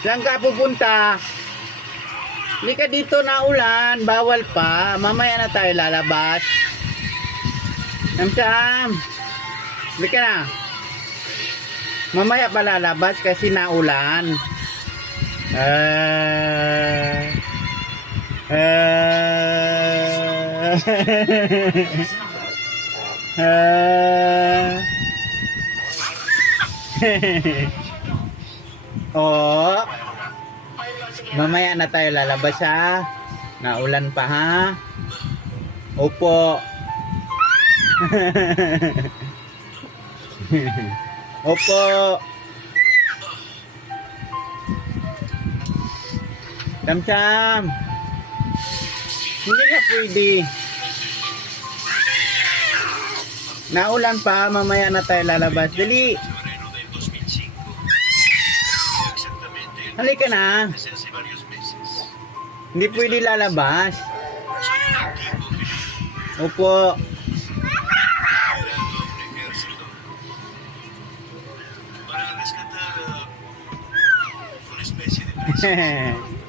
Saan ka pupunta? Hindi ka dito na ulan. Bawal pa. Mamaya na tayo lalabas. Sam-sam. Hindi ka na. Mamaya pa lalabas kasi naulan. Oh. Mamaya na tayo lalabas ha. Naulan pa ha. Opo. Opo. Sam-sam. Hindi ka pwede. Naulan pa, mamaya na tayo lalabas. Dali. Halika na. Hindi pwede lalabas. Opo. Para rescatar una especie de princesa.